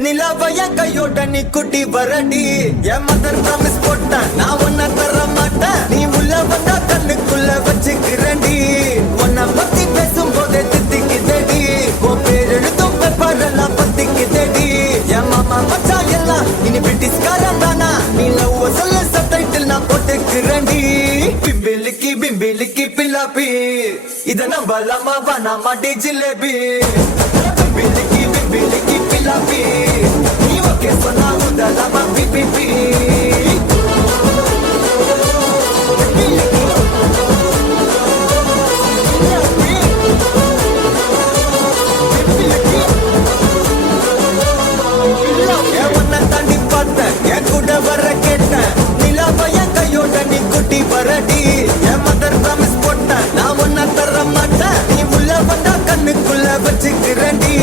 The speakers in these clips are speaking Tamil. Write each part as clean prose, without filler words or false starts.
நிலவைய கையோட நீ குட்டி வரடி என் மதர் ப்ராமிஸ் போட்டேன் நான் ஒன்ன தர மாட்டேன் நீ உள்ள வந்தா கண்ணுக்குள்ள வச்சுக்கிறேன்டி உன்னை பத்தி பேசும் போதே தித்திக்குதடி உன் பேர் எழுதும் பேப்பர் எல்லாம் பத்திக்குதடி என் மாமா மச்சான் எல்லாம் இனி பிரிட்டிஷ்காரன் தானா நீ லவ் சொல்ல சப்டைட்டில் நான் போட்டுக்கிறேன்டி பிம்பிலிக்கி பிம்பிலிக்கி பில்லாப்பி இத நம்பலாமா வேணாமா டி ஜிலேபி பிம்பிலிக்கி பிம்பிலிக்கி பில்லாப்பி நீ ஓகே சொன்னா முதலாமா பிபிபி தாண்டி பார்த்தேன் என் கூட வர கேட்டேன் நிலாவைய கையோட நீ குட்டி வரடி என் மதர் ப்ராமிஸ் போட்டேன் நான் ஒன்ன தர மாட்டேன் நீ உள்ள வந்தா கண்ணுக்குள்ள வச்சுக்கிறேன்டி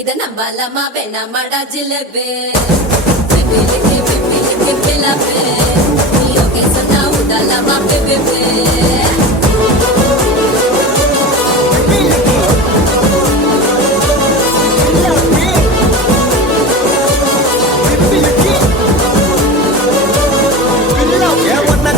இத நம்பலாமா வேணாமாடா ஜிலேபி பிபிலிக்கி பிபிலிக்கி பில்லாப்பி நீ ஓகே சொன்னா உடலாமா பிபிபி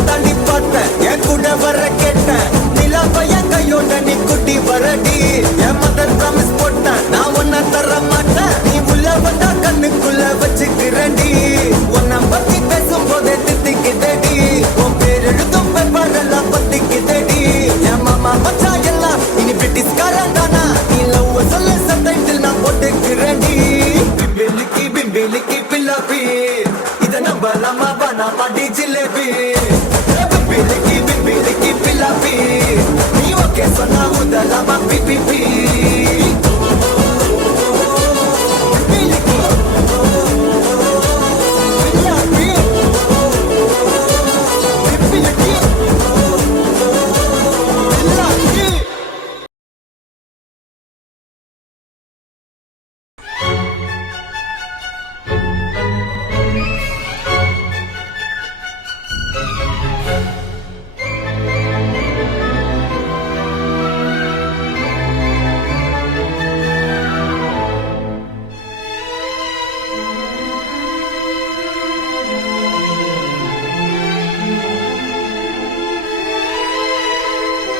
தாண்டி பார்த்தேன் என் கூட வர கேட்டேன் நிலவைய கையோட நீ குட்டி வரடி என் மதர் ப்ராமிஸ் போட்டேன் நான் ஒன்ன தர மாட்டேன் நீ உள்ள வந்தா கண்ணுக்குள்ள வச்சுக்கிறேன்டி உன்னை பத்தி பேசும் போதே தித்திக்குதடி உன் பேர் எழுதும் பேப்பர் எல்லாம் பத்திக்குதடி என் மாமா மச்சான் எல்லாம் இனி பிரிட்டிஷ்காரன் தானா நீ லவ் சொல்ல சப்டைட்டில் நான் போட்டுக்கிறேன்டி பிம்பிலிக்கி பிம்பிலிக்கி பில்லாப்பி இத நம்பலாமா வேணாமா டி ஜிலேபி பிம்பிலிக்கி பிம்பிலிக்கி பில்லாப்பி நீ ஓகே சொன்னா முதலாமா பிபிபி